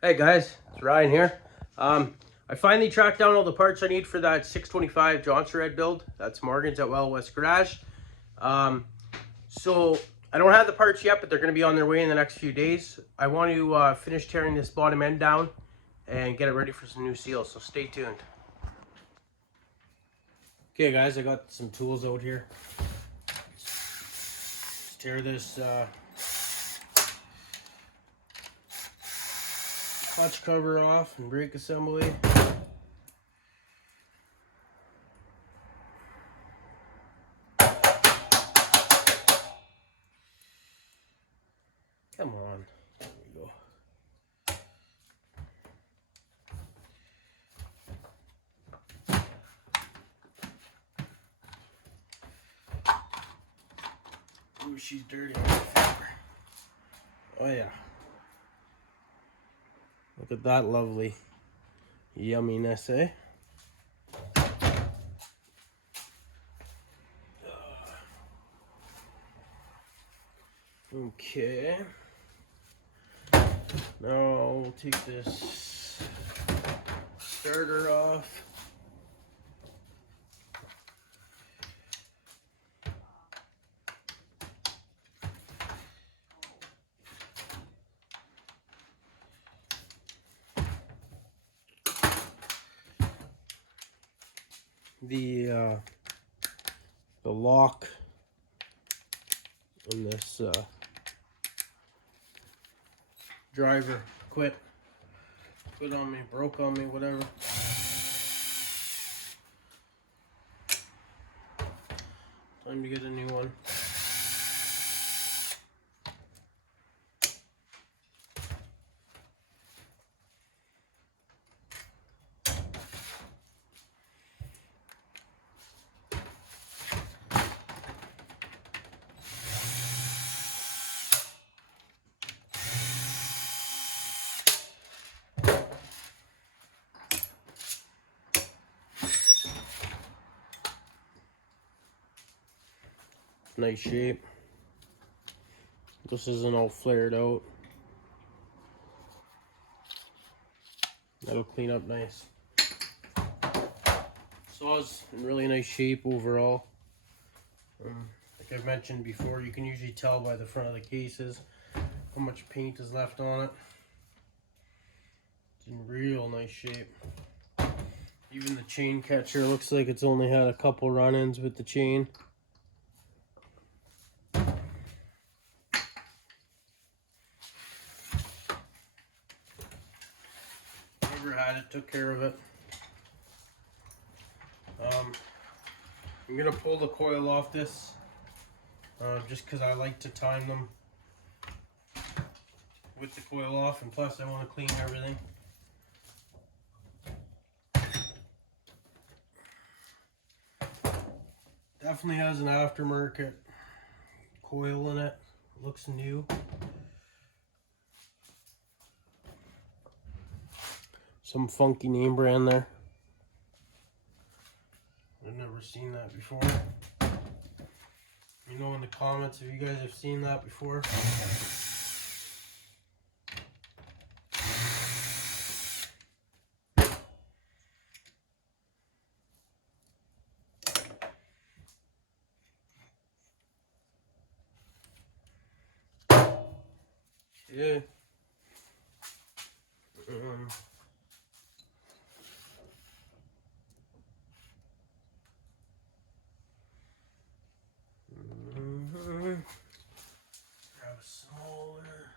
Hey guys, it's Ryan here. I finally tracked down all the parts I need for that 625 Jonsered build. That's Morgan's at Well West Garage. So I don't have the parts yet, but they're going to be on their way in the next few days. I want to finish tearing this bottom end down and get it ready for some new seals, so stay tuned. Okay guys, I got some tools out here. Let's tear this clutch cover off and brake assembly. Come on, there we go. Ooh, she's dirty. Oh yeah. Look at that lovely yumminess, eh? Okay. Now we'll take this starter off. The lock on this driver quit on me, broke on me, whatever. Time to get a new one. Nice shape. This isn't all flared out. That'll clean up nice. Saw's in really nice shape overall. Like I've mentioned before, you can usually tell by the front of the cases how much paint is left on it. It's in real nice shape. Even the chain catcher looks like it's only had a couple run-ins with the chain. Whoever had it took care of it. I'm gonna pull the coil off this just because I like to time them with the coil off, and plus I want to clean everything. Definitely has an aftermarket coil in it. Looks new. Some funky name brand there. I've never seen that before. You know in the comments if you guys have seen that before. Yeah. Grab a smaller.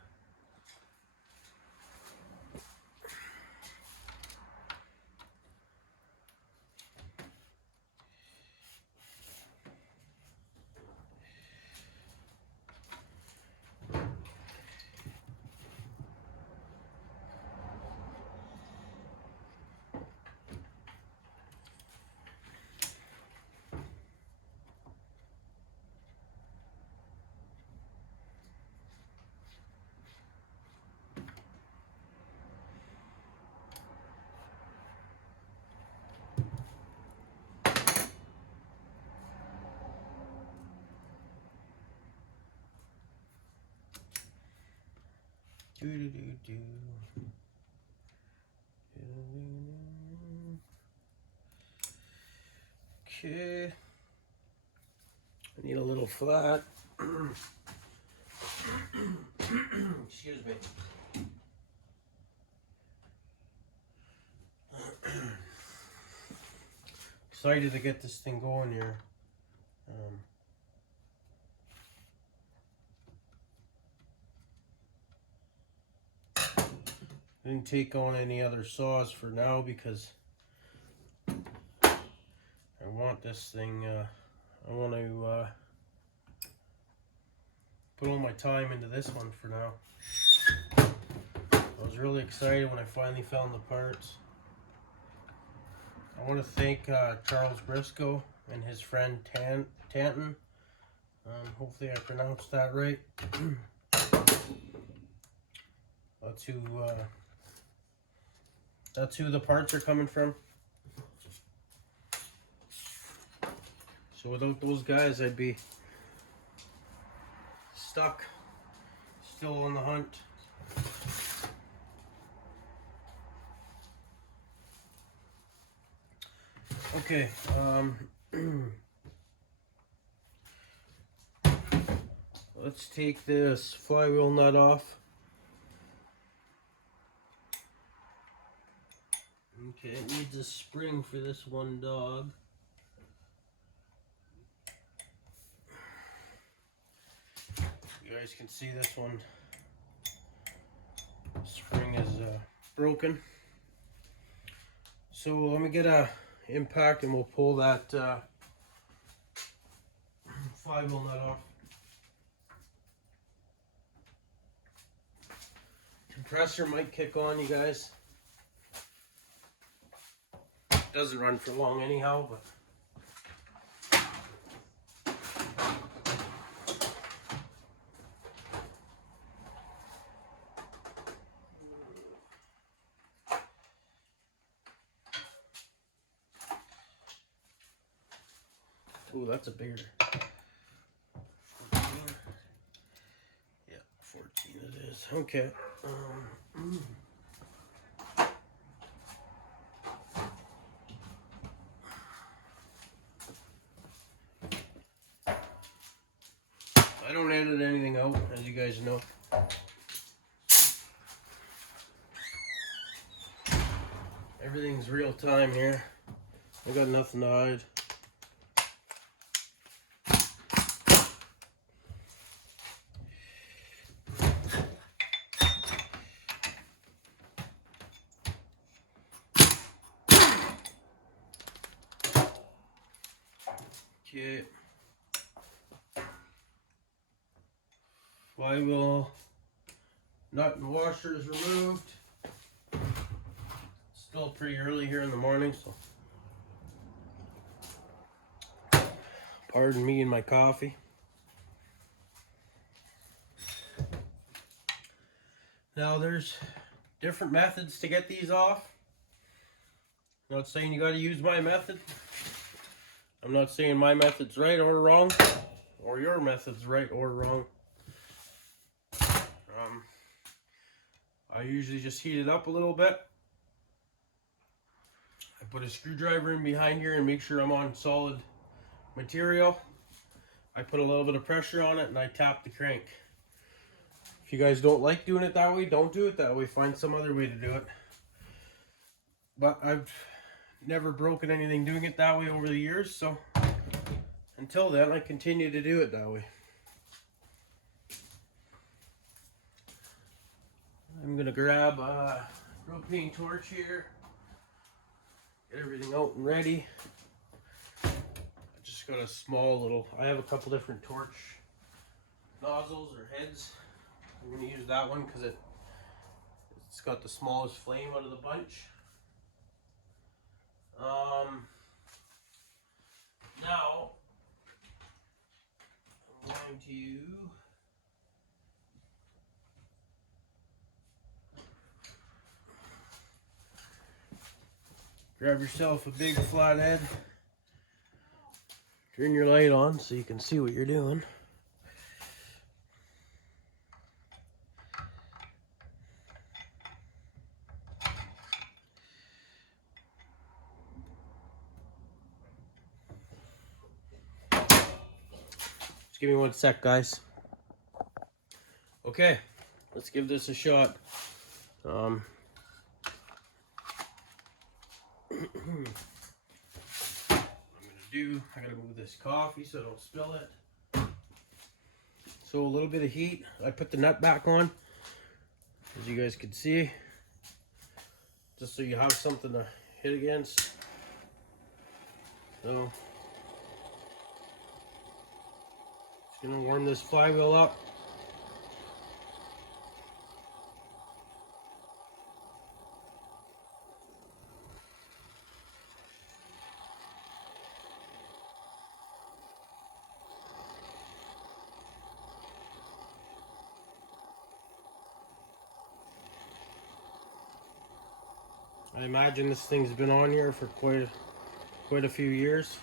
Do do do do. Okay. I need a little flat. Excuse me. Excited to get this thing going here. Didn't take on any other saws for now because I want this thing, I want to put all my time into this one for now. I was really excited when I finally found the parts. I want to thank Charles Briscoe and his friend Tanton. Hopefully I pronounced that right. That's who the parts are coming from. So without those guys, I'd be stuck, still on the hunt. Okay, let's take this flywheel nut off. Okay, it needs a spring for this one dog. You guys can see this one. Spring is broken. So let me get a impact and we'll pull that flywheel nut off. Compressor might kick on, you guys. Doesn't run for long anyhow, but ooh, that's a bigger 14. Yeah, 14 it is. Okay. I don't edit anything out, as you guys know. Everything's real time here. I got nothing to hide. Okay. Flywheel nut and washer is removed. Still pretty early here in the morning, so pardon me and my coffee. Now there's different methods to get these off. I'm not saying you got to use my method. I'm not saying my method's right or wrong, or your method's right or wrong. I usually just heat it up a little bit. I put a screwdriver in behind here and make sure I'm on solid material. I put a little bit of pressure on it and I tap the crank. If you guys don't like doing it that way, don't do it that way. Find some other way to do it. But I've never broken anything doing it that way over the years, so until then I continue to do it that way. I'm gonna grab a propane torch here, get everything out and ready. I just got a small little, I have a couple different torch nozzles or heads. I'm gonna use that one because it's got the smallest flame out of the bunch. Now I'm going to grab yourself a big flathead, turn your light on so you can see what you're doing. give me 1 sec, guys. Okay, let's give this a shot. I'm I gotta move this coffee so I don't spill it. So a little bit of heat. I put the nut back on, as you guys can see, just so you have something to hit against. So just gonna warm this flywheel up. I imagine this thing's been on here for quite a few years.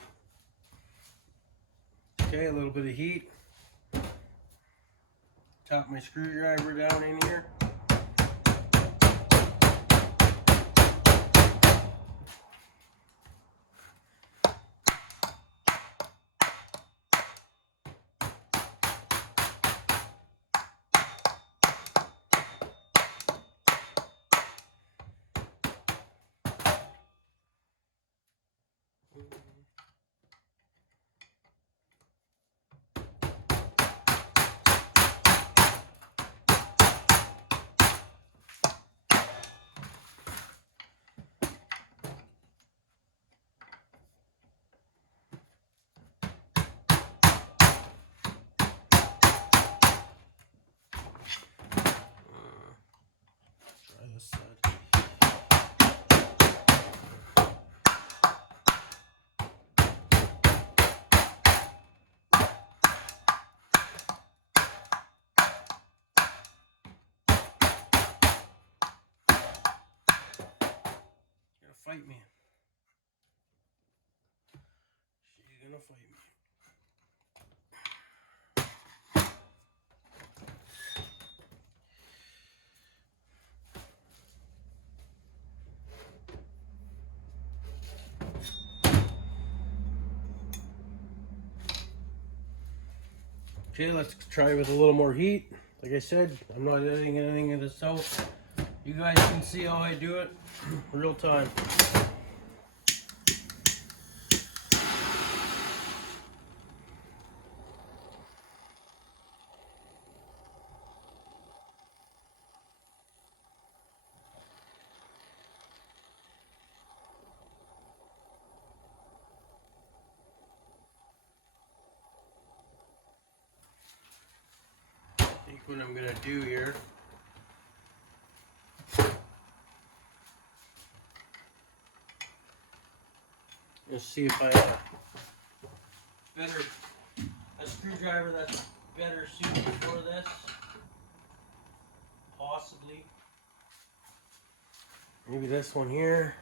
Okay, a little bit of heat. Tap my screwdriver down in here. Try this side. Fight me. She's gonna fight me. Okay, let's try with a little more heat. Like I said, I'm not editing anything of this out. You guys can see how I do it real time. I think what I'm gonna do here is see if I have a screwdriver that's better suited for this. Possibly. Maybe this one here.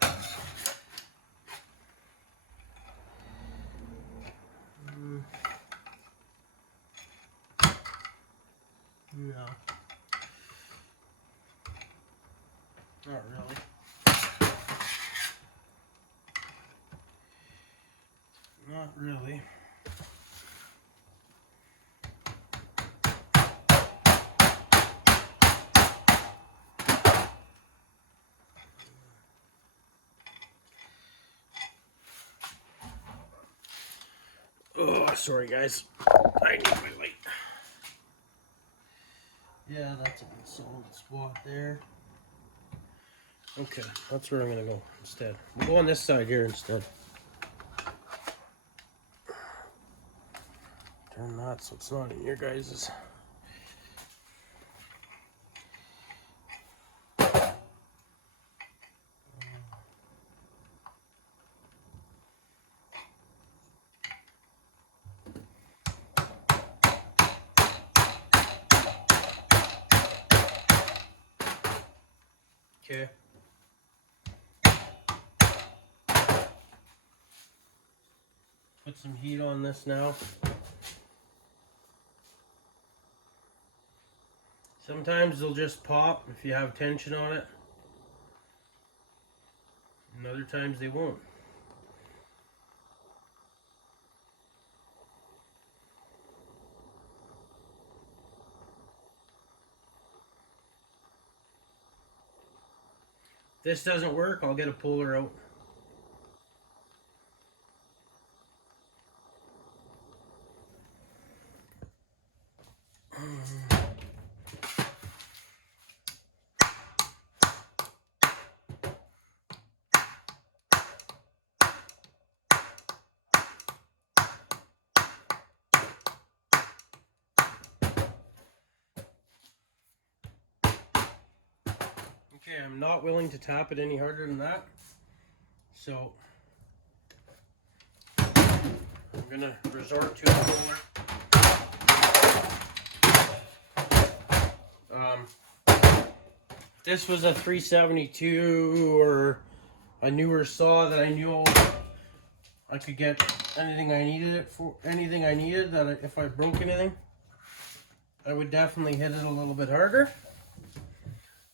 No. Not really. Not really. Oh, sorry guys. I need my light. Yeah, that's a good solid spot there. Okay, that's where I'm gonna go instead. We'll go on this side here instead. Turn that so it's not in your guys's. Okay. Put some heat on this now. Sometimes they'll just pop if you have tension on it. And other times they won't. this doesn't work, I'll get a puller out. Okay, I'm not willing to tap it any harder than that, so I'm gonna resort to a puller. This was a 372 or a newer saw that I knew I could get anything I needed it for. Anything I needed that if I broke anything, I would definitely hit it a little bit harder.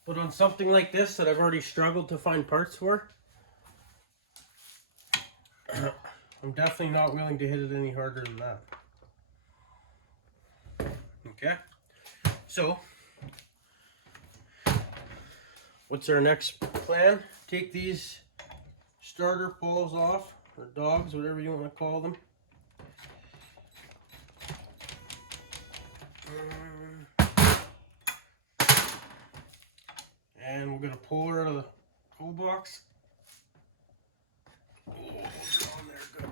But on something like this that I've already struggled to find parts for, I'm definitely not willing to hit it any harder than that. Okay, so what's our next plan? Take these starter paws off, or dogs, whatever you want to call them. And we're going to pull her out of the toolbox. Oh, they're on there, good.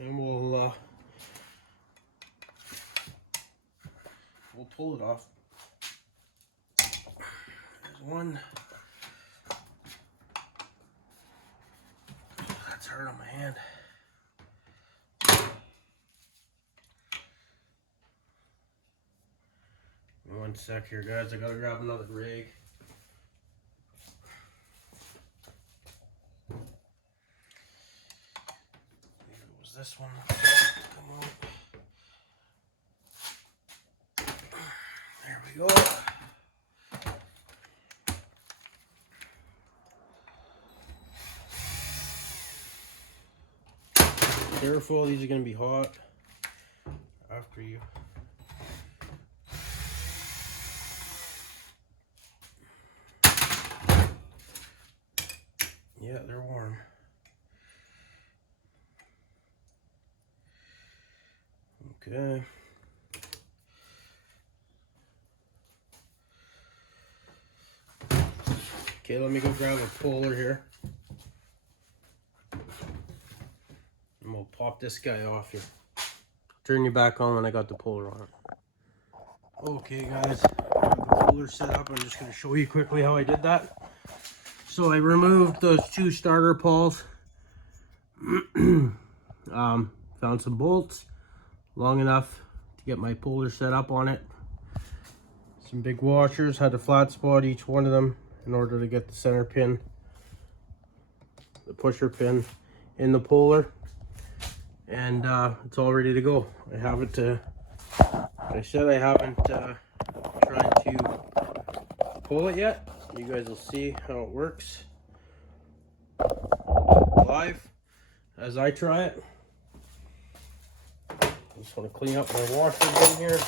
And we'll pull it off. There's one. Oh, that's hard on my hand. One sec here, guys. I gotta grab another rig. Maybe it was this one. Come on. There we go. Careful, these are gonna be hot after you. Yeah, they're warm. Okay. Okay, let me go grab a puller here. And we'll pop this guy off here. Turn you back on when I got the puller on it. Okay, guys, I have the puller set up. I'm just going to show you quickly how I did that. So I removed those two starter paws. Found some bolts long enough to get my puller set up on it. Some big washers, had to flat spot each one of them in order to get the center pin, the pusher pin in the puller. And it's all ready to go. I haven't, like I said, I haven't tried to pull it yet. You guys will see how it works live as I try it. I just want to clean up my washer bin here.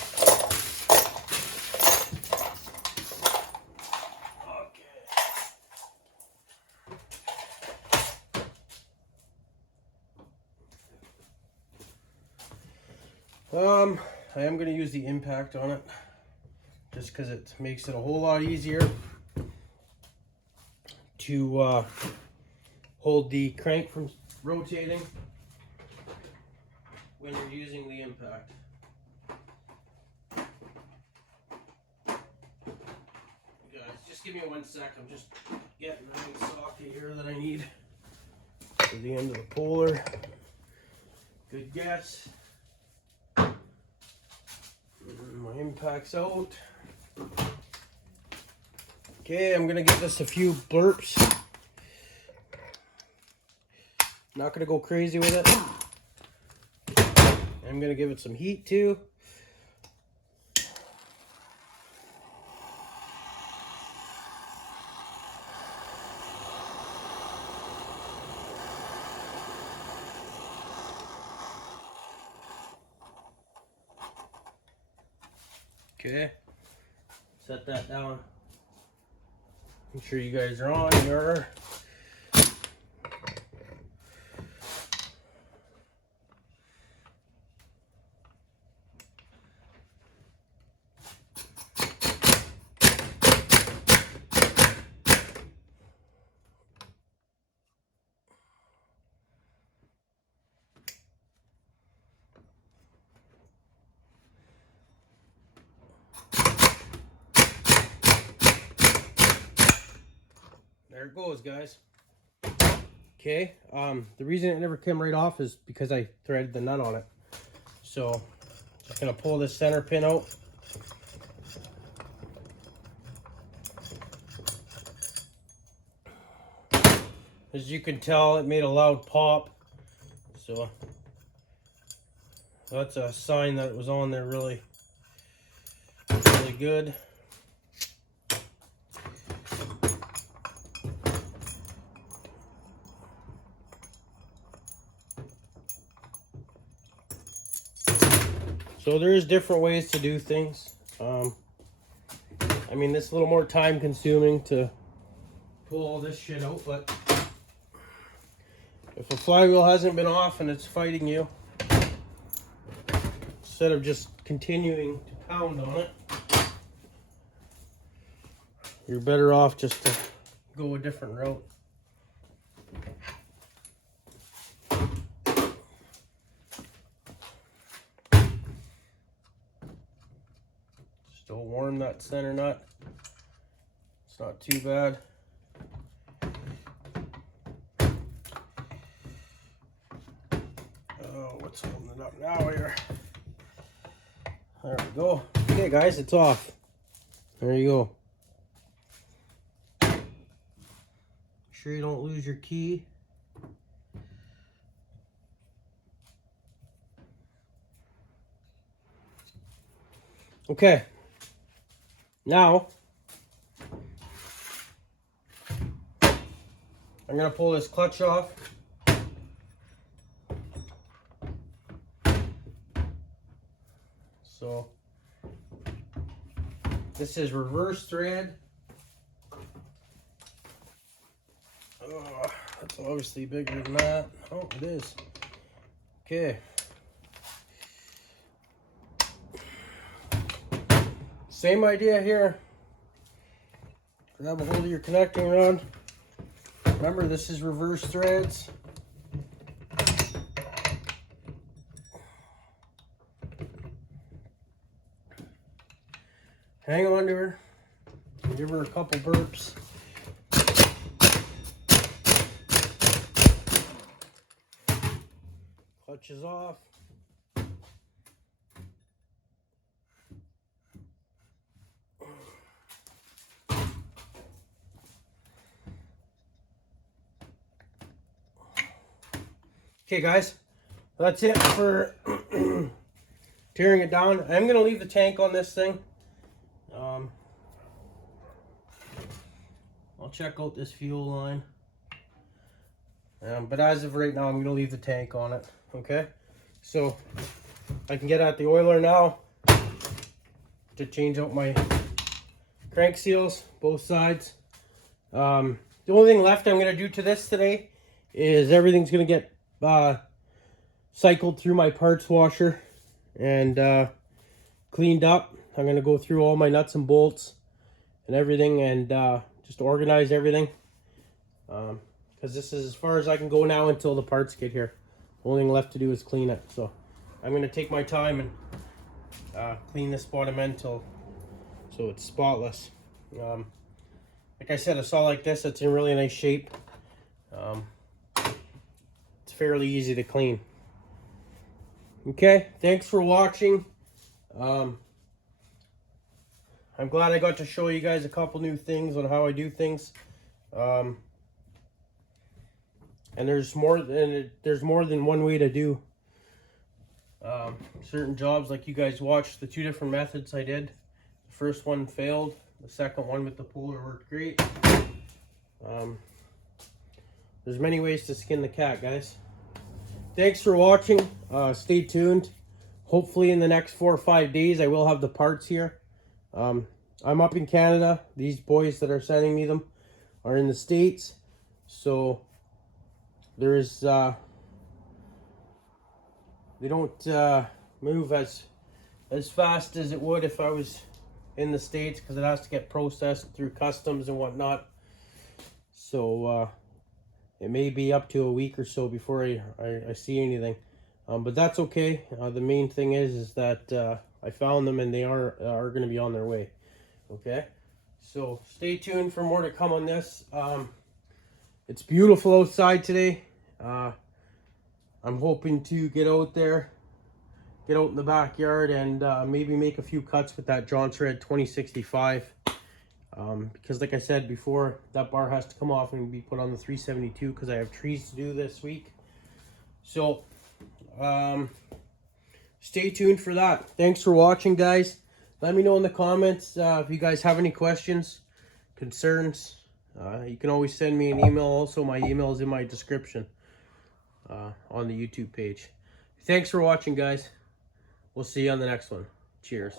I am going to use the impact on it just because it makes it a whole lot easier to hold the crank from rotating when you're using the impact. Guys, just give me 1 sec. I'm just getting the right socket here that I need for the end of the puller. Good guess. My impact's out. Okay, I'm gonna give this a few burps. Not gonna go crazy with it. I'm gonna give it some heat too. Okay, set that down Make sure you guys are on your. There it goes, guys. Okay, the reason it never came right off is because I threaded the nut on it. So, just gonna pull this center pin out. As you can tell, it made a loud pop. So, that's a sign that it was on there really good. So there's different ways to do things. I mean, this is a little more time consuming to pull all this shit out, but if a flywheel hasn't been off and it's fighting you, instead of just continuing to pound on it, you're better off just to go a different route. Still warm, that center nut. It's not too bad. Oh, what's holding it up now here? There we go. Okay, guys, it's off. There you go. Make sure you don't lose your key. Okay. Now, I'm going to pull this clutch off. So, this is reverse thread. Oh, that's obviously bigger than that. Oh, it is. Okay. Same idea here. Grab a hold of your connecting rod. Remember, this is reverse threads. Hang on to her. Give her a couple burps. Clutch is off. Okay, guys, that's it for tearing it down. I'm going to leave the tank on this thing. I'll check out this fuel line. But as of right now, I'm going to leave the tank on it. Okay? So, I can get at the oiler now to change out my crank seals, both sides. The only thing left I'm going to do to this today is everything's going to get cycled through my parts washer and cleaned up. I'm going to go through all my nuts and bolts and everything and just organize everything. Because this is as far as I can go now until the parts get here. The only thing left to do is clean it. So I'm going to take my time and clean this bottom end so it's spotless. Like I said, a saw like this, it's in really nice shape. It's fairly easy to clean. Okay, thanks for watching. I'm glad I got to show you guys a couple new things on how I do things. And there's more than one way to do certain jobs. Like you guys watched the two different methods I did. The first one failed. The second one with the puller worked great. There's many ways to skin the cat, guys. Thanks for watching. Stay tuned. Hopefully in the next 4 or 5 days I will have the parts here. I'm up in Canada. These boys that are sending me them are in the States, so there is they don't move as fast as it would if I was in the States, because it has to get processed through customs and whatnot. So it may be up to a week or so before I see anything, but that's okay. The main thing is that I found them, and they are going to be on their way. Okay, so stay tuned for more to come on this. It's beautiful outside today. I'm hoping to get out there, get out in the backyard, and maybe make a few cuts with that Jonsered 2065. Because like I said before, that bar has to come off and be put on the 372 because I have trees to do this week. So stay tuned for that. Thanks for watching, guys. Let me know in the comments if you guys have any questions, concerns. You can always send me an email. Also, my email is in my description on the YouTube page. Thanks for watching, guys. We'll see you on the next one. Cheers.